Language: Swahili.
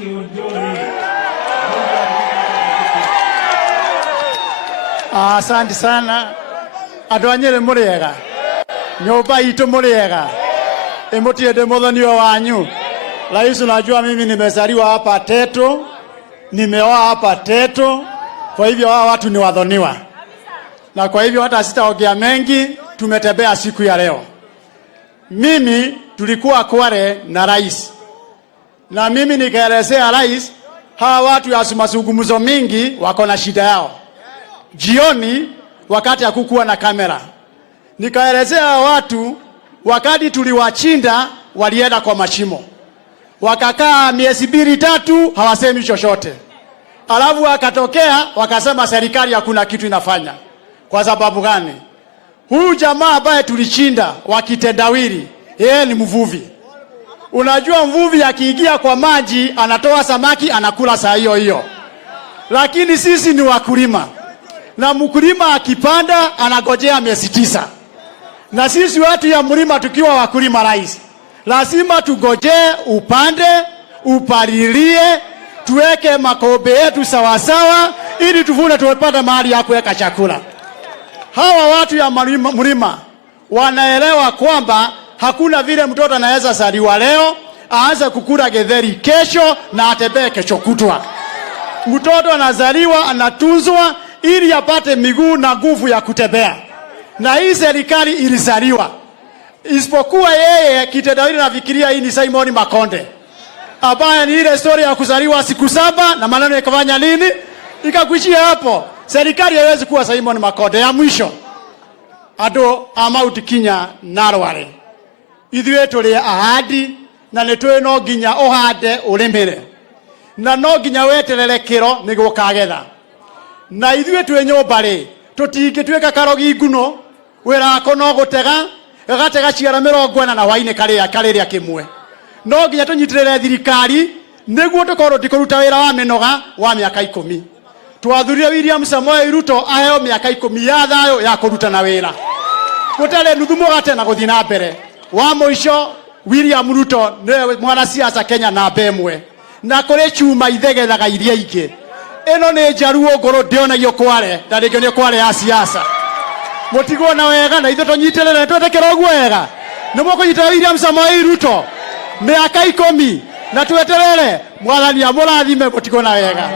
Kiunjuri. Asante sana. Andũ a Nyeri mũrĩega. Nyũmba itũ mũrĩega. Emutiende mũthoni wanyu. Rais, unajua mimi nimezaliwa hapa Teto. Nimeoa hapa Teto. Kwa hivyo hawa watu ni wadhoniwa. Na kwa hivyo hata sitaongea mengi, tumetembea siku ya leo. Mimi tulikuwa Kware na rais. Na mimi nikaelezea rais, hawa watu ya mazungumzo mingi wako na shida yao. Jioni wakati hakukuwa na kamera, nikaelezea watu wakati tuliwachinda walienda kwa mashimo. Wakakaa miezi 2-3 hawasemi chochote. Alafu wakatokea wakasema serikali hakuna kitu inafanya. Kwa sababu gani? Huyu jamaa ambaye tulichinda wakitendawili, yeye ni mvuvi. Unajua mvuvi akiingia kwa maji anatoa samaki anakula saa hiyo hiyo. Lakini sisi ni wakulima. Na mkulima akipanda anagojea miezi 9. Na sisi watu ya mlima tukiwa wakulima rais, lazima tugojee upande, upalilie, tuweke makobe yetu sawa sawa ili tuvune tupate mahali ya kuweka chakula. Hawa watu ya mlima wanaelewa kwamba hakuna vile mtoto anaweza zaliwa leo aanze kukula getheri kesho na atembee kesho kutwa. Mtoto anazaliwa anatunzwa ili apate miguu na nguvu ya kutembea. Na hii serikali ilizaliwa. Isipokuwa yeye kitendawili nafikiria hii ni Simon Makonde. Abaya ni ile story ya kuzaliwa siku 7 na maneno yakafanya nini? Ikakuishia hapo. Serikali haiwezi kuwa Simon Makonde ya mwisho. Ado amount Kinya narware. Ithuĩ tũrĩ ahandi na nĩtũĩ no nginya ũhande ũrĩmĩre. Na no nginya weterere kĩro nĩguo kagetha. Na ithuĩ twĩ nyũmba rĩ, tũtingĩtuĩka karogi nguno, wĩra wako no gũtega, gagatega ciara 40 na hwainĩ karĩrĩa kĩmwe. No nginya tũnyitĩrĩre thirikari nĩguo tũkorwo tũkĩruta wĩra wa mĩnoga wa mĩaka 10. Twathurire William Samoei Ruto aheo mĩaka 10 ya thayũ ya kũruta na wĩra. Gũtarĩ nuthu mũgate na gũthiĩ na mbere. Wa mũico William Ruto nĩ mwanasiasa Kenya namba 1. Na kũrĩ chuma ithegethaga iria ingĩ. Eno nĩ njaruo ngoro ndionagio Kware, na rĩngĩ nĩ Kware ya siasa. Mũtigwo na wega na ithuĩ tũnyitĩrĩre twetekera ũguo wega. Nĩ mũkũnyitĩrĩra William Samoei Ruto mĩaka 10 na tweterere mwathani amũrathime mũtigwo na wega.